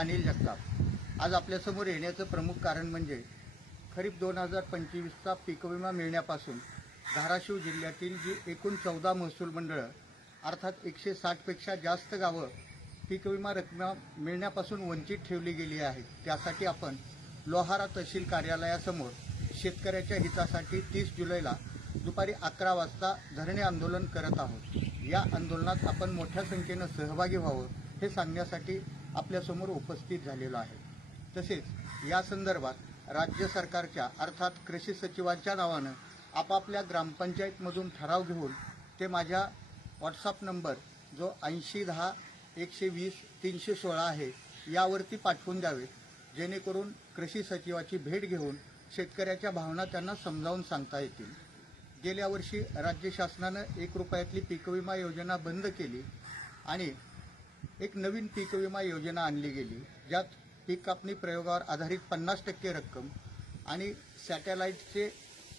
अनिल जगताप। आज आपल्यासमोर येण्याचं प्रमुख कारण म्हणजे खरीप 2025चा पीक विमा मिळण्यापासून धाराशिव जिल्ह्यातील जी एकूण 14 महसूल मंडळं अर्थात 160 पेक्षा जास्त गावं पीक विमा रक्कम मिळण्यापासून वंचित ठेवली गेली आहेत। त्यासाठी आपण लोहारा तहसील कार्यालयासमोर शेतकऱ्याच्या हितासाठी 30 जुलैला दुपारी 11 वाजता धरणे आंदोलन करत आहोत। या आंदोलनात आपण मोठ्या संख्येनं सहभागी व्हावं हे सांगण्यासाठी आपल्यासमोर उपस्थित झालेलो आहे। तसेच या संदर्भात राज्य सरकारच्या अर्थात कृषी सचिवांच्या नावानं आपापल्या ग्रामपंचायतमधून ठराव घेऊन ते माझ्या व्हॉट्सअप नंबर जो 8010 120 316 आहे यावरती पाठवून द्यावे, जेणेकरून कृषी सचिवाची भेट घेऊन शेतकऱ्याच्या भावना त्यांना समजावून सांगता येतील। गेल्या वर्षी राज्य शासनानं 1 रुपयातली पीक विमा योजना बंद केली आणि एक नवीन पीक विमा योजना आणली गेली, ज्यात पीक कापणी प्रयोगावर आधारित 50% रक्कम आणि सॅटेलाईटचे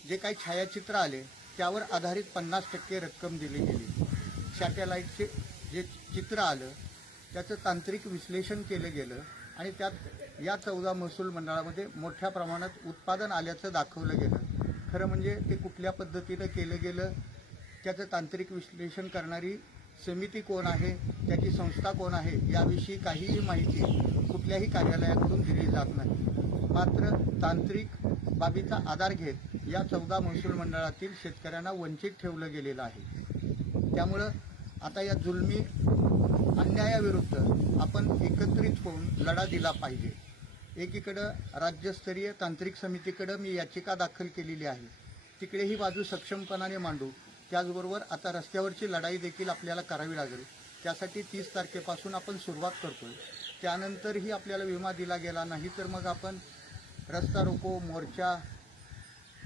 जे काही छायाचित्र आले त्यावर आधारित 50% रक्कम दिली गेली। सॅटेलाईटचे जे चित्र आलं त्याचं तांत्रिक विश्लेषण केलं गेलं आणि त्यात या 14 महसूल मंडळामध्ये मोठ्या प्रमाणात उत्पादन आल्याचं दाखवलं गेलं। खरं म्हणजे ते कुठल्या पद्धतीनं केलं गेलं, त्याचं तांत्रिक विश्लेषण करणारी समिती कोण आहे, त्याची संस्था कोण आहे याविषयी काहीही माहिती कुठल्याही कार्यालयाकडून दिली जात नाही। मात्र तांत्रिक बाबीचा आधार घेत या 14 महसूल मंडळातील शेतकऱ्यांना वंचित ठेवलं गेलेलं आहे। त्यामुळं आता या जुलमी अन्यायाविरुद्ध आपण एकत्रित होऊन लढा दिला पाहिजे। एकीकडं राज्यस्तरीय तांत्रिक समितीकडं मी याचिका दाखल केलेली आहे, तिकडे ही बाजू सक्षमपणाने मांडू। त्याचबरोबर आता रस्त्यावरची लढाई देखील आपल्याला करावी लागेल। त्यासाठी 30 तारखेपासून आपण सुरुवात करतोय। त्यानंतरही आपल्याला विमा दिला गेला नाही तर मग आपण रस्ता रोको, मोर्चा,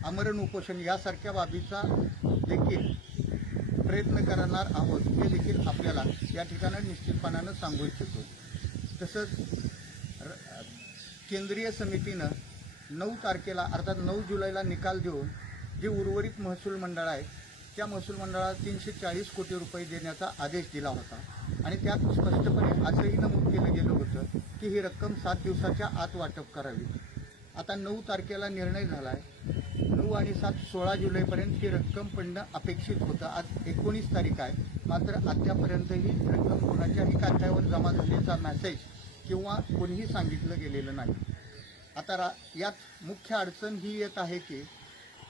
आमरण उपोषण यासारख्या बाबीचा देखील प्रयत्न करणार आहोत, हे देखील आपल्याला या ठिकाणी निश्चितपणानं सांगू इच्छितो। तसंच केंद्रीय समितीनं 9 तारखेला अर्थात 9 जुलैला निकाल देऊन जे उर्वरित महसूल मंडळ आहेत त्या महसूल मंडळाला 340 कोटी रुपये देण्याचा आदेश दिला होता आणि त्यात स्पष्टपणे असंही नमूद केलं गेलं होतं की ही रक्कम 7 दिवसाच्या आत वाटप करावी। आता 9 तारखेला निर्णय झाला आहे, 9 आणि 7 16 जुलैपर्यंत ही रक्कम पडणं अपेक्षित होतं। आज 19 तारीख आहे, मात्र अद्यापर्यंतही रक्कम कोणाच्याही खात्यावर जमा झाल्याचा मेसेज किंवा कोणीही सांगितलं गेलेलं नाही। आता यात मुख्य अडचण ही येत आहे की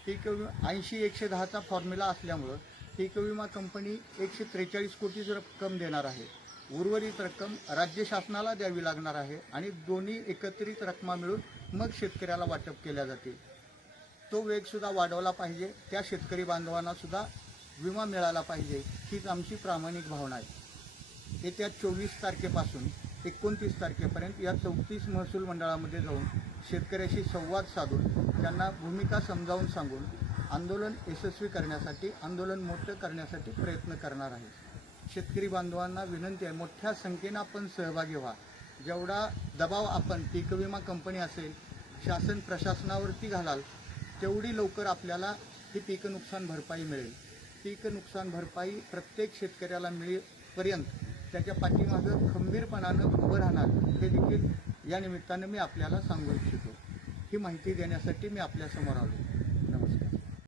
पीक विमा 80-110चा फॉर्म्युला असल्यामुळं पीक विमा कंपनी 143 कोटीची रक्कम देणार आहे, उर्वरित रक्कम राज्य शासनाला द्यावी लागणार आहे आणि दोन्ही एकत्रित रक्कमा मिळून मग शेतकऱ्याला वाटप केल्या जातील। तो वेगसुद्धा वाढवला पाहिजे, त्या शेतकरी बांधवांना सुद्धा विमा मिळाला पाहिजे, हीच आमची प्रामाणिक भावना आहे। येत्या 24 तारखेपासून 29 तारखेपर्यंत या 34 महसूल मंडळामध्ये जाऊन शेतकऱ्याशी संवाद साधून त्यांना भूमिका समजावून सांगून आंदोलन यशस्वी करण्यासाठी, आंदोलन मोठं करण्यासाठी प्रयत्न करणार आहे। शेतकरी बांधवांना विनंती आहे, मोठ्या संख्येनं आपण सहभागी व्हा। जेवढा दबाव आपण पीक विमा कंपनी असेल, शासन प्रशासनावरती घालाल तेवढी लवकर आपल्याला ही पीक नुकसान भरपाई मिळेल। पीक नुकसान भरपाई प्रत्येक शेतकऱ्याला मिळेपर्यंत त्याच्या पाठीमागं खंबीरपणानं उभं राहणार, हे देखील या निमित्तानं मी आपल्याला सांगू इच्छितो। ही माहिती देण्यासाठी मी आपल्यासमोर आलो।